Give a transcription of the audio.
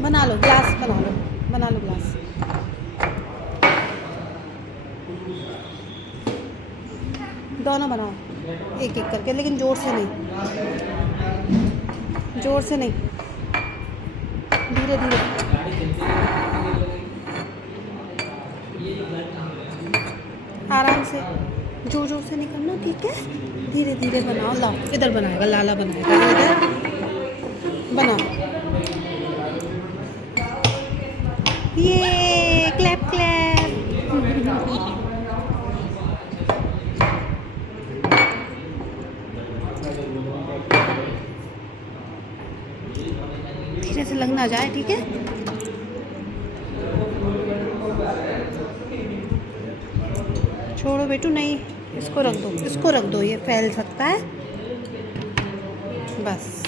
बना लो ग्लास, बना लो, बना लो ग्लास। दोनों बनाओ एक एक करके, लेकिन ज़ोर से नहीं, ज़ोर से नहीं, धीरे धीरे। आराम से, जोर जोर से नहीं करना, ठीक है? धीरे धीरे बनाओ। लाओ इधर बनाएगा, लाला बनाएगा, इधर बनाओ। ये क्लैप क्लैप। धीरे से लग ना जाए, ठीक है? छोड़ो बेटू, नहीं, इसको रख दो, इसको रख दो, ये फैल सकता है। बस